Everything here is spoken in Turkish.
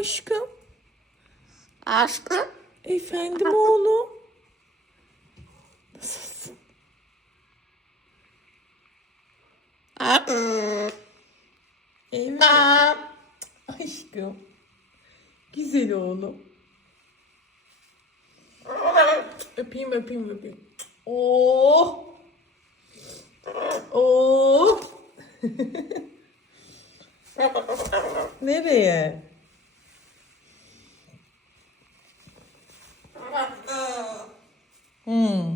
aşkım. Aşkım. Efendim oğlum. Nasılsın? Evet. Aşkım. Güzel oğlum. Öpeyim. Oh. Oh. Nereye? Hmm.